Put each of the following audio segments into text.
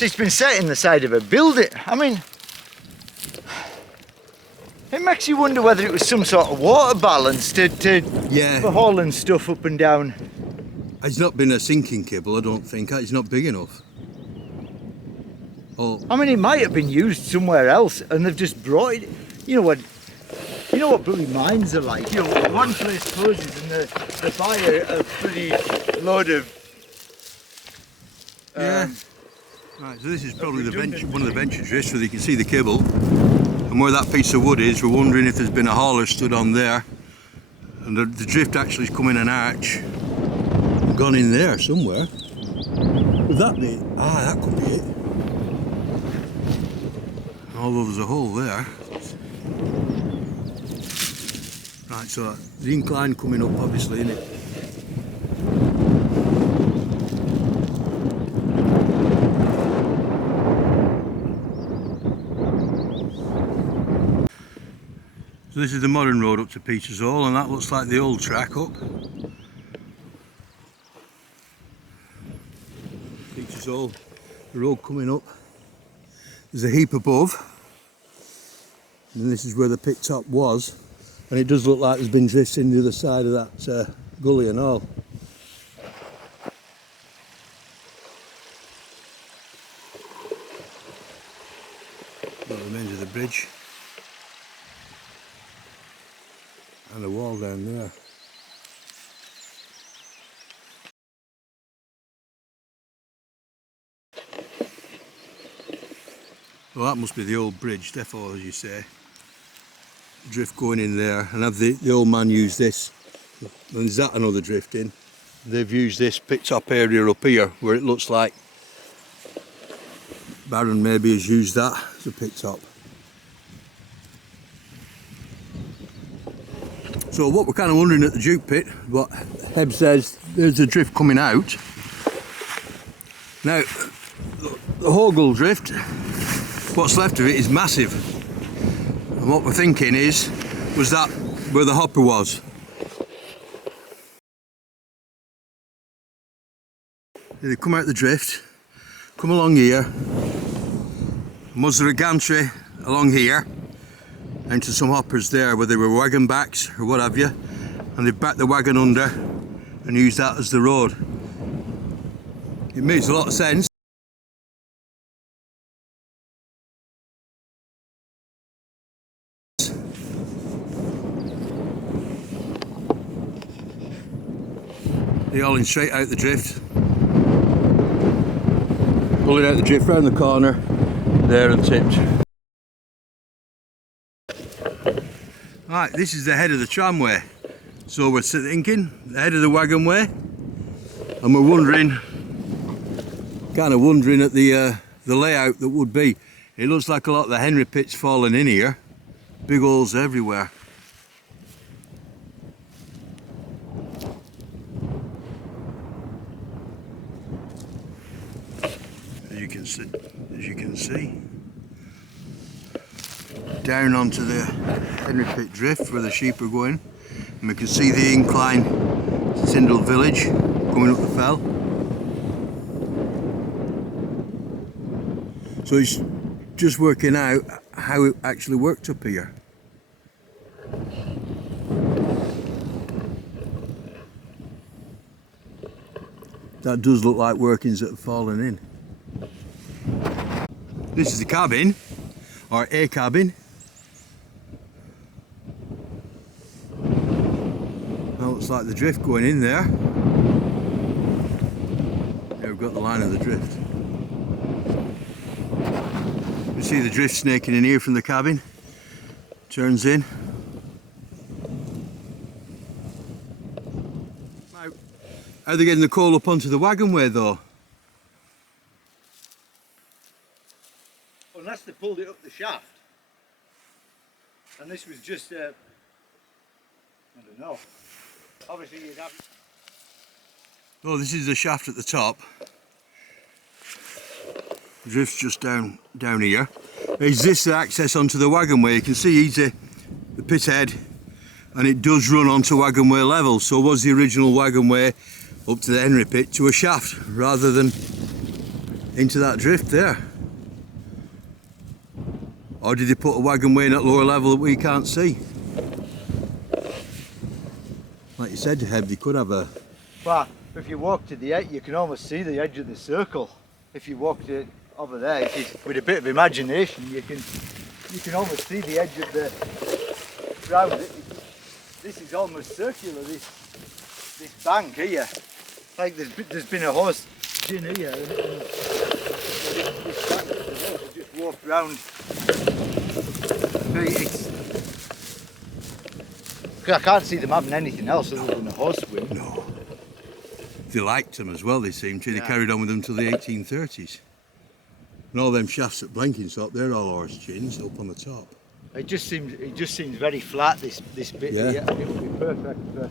It's been set in the side of a building. I mean, it makes you wonder whether it was some sort of water balance for hauling stuff up and down. It's not been a sinking cable, I don't think. It's not big enough. Oh. I mean, it might have been used somewhere else, and they've just brought it. You know what bloody mines are like. You know, one place closes and they buy a bloody load of. Yeah. Right. So this is probably one of the venture drifts where you can see the cable, and where that piece of wood is. We're wondering if there's been a hauler stood on there, and the drift actually has come in an arch, and gone in there somewhere. Would that be? Ah, that could be it. Although there's a hole there. Right, so the incline coming up, obviously, isn't it? So this is the modern road up to Peter's Hall, and that looks like the old track up. Peter's Hall, the road coming up. There's a heap above, and this is where the pit top was, and it does look like there's been drifts in the other side of that gully and all. The remains of the bridge and the wall down there. Well, that must be the old bridge, defo, as you say. Drift going in there, and have the old man used this. And is that another drift in? They've used this pit top area up here, where it looks like Baron maybe has used that as a pit top. So what we're kind of wondering at the Duke pit, what Heb says, there's a drift coming out. Now, the Hogle drift, what's left of it is massive, and what we're thinking was that where the hopper was. They come out the drift, come along here, and was there a gantry along here into some hoppers there where they were wagon backs or what have you, and they backed the wagon under and used that as the road. It makes a lot of sense. They're hauling straight out the drift, pulling out the drift round the corner there and tipped. Right, this is the head of the tramway. So we're thinking the head of the waggonway, and we're wondering at the layout that would be. It looks like a lot of the Henry pit's fallen in here, big holes everywhere. As you can see, down onto the Henry pit drift where the sheep are going, and we can see the incline to Tindale village coming up the fell. So it's just working out how it actually worked up here. That does look like workings that have fallen in. This is the cabin, or a cabin. That looks like the drift going in there. Here we've got the line of the drift. You see the drift snaking in here from the cabin. Turns in. Now, how are they getting the coal up onto the waggonway though? Unless they pulled it up the shaft. And this was just I don't know. Obviously you'd have... Oh, this is the shaft at the top. The drift's just down here. Is this the access onto the waggonway? You can see easy the pit head, and it does run onto waggonway level. So was the original waggonway up to the Henry pit to a shaft rather than into that drift there. Or did they put a wagonway in at lower level that we can't see? Like you said, Heb, they could have a... Well, if you walk to the edge, you can almost see the edge of the circle. If you walk to over there, with a bit of imagination, you can almost see the edge of the ground. This is almost circular. This bank here, like there's been a horse in here, and this bank has just walked round. I can't see them having anything else other than a horsewhip. No. They liked them as well, they seem to. They carried on with them till the 1830s. And all them shafts at Blenkinsop, they're all horse chins up on the top. It just seems very flat, this bit Yeah. here. It would be perfect for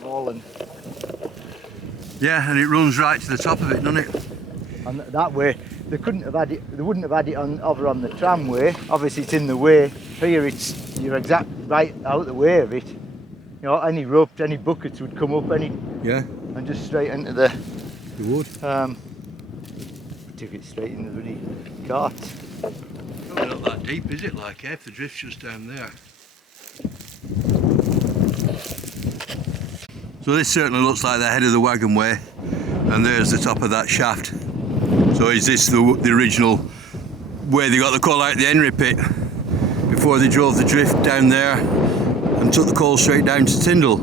hauling. Yeah, and it runs right to the top of it, doesn't it? And that way, they wouldn't have had it over on the tramway. Obviously, it's in the way. Here, you're exactly right out the way of it. You know, any ropes, any buckets would come up, Yeah, and just straight into the. they would. Took it straight into the bloody carts. Probably not that deep, is it? Like, if the drift's just down there. So this certainly looks like the head of the wagonway, and there's the top of that shaft. So is this the original way they got the coal out of the Henry pit before they drove the drift down there and took the coal straight down to Tindale?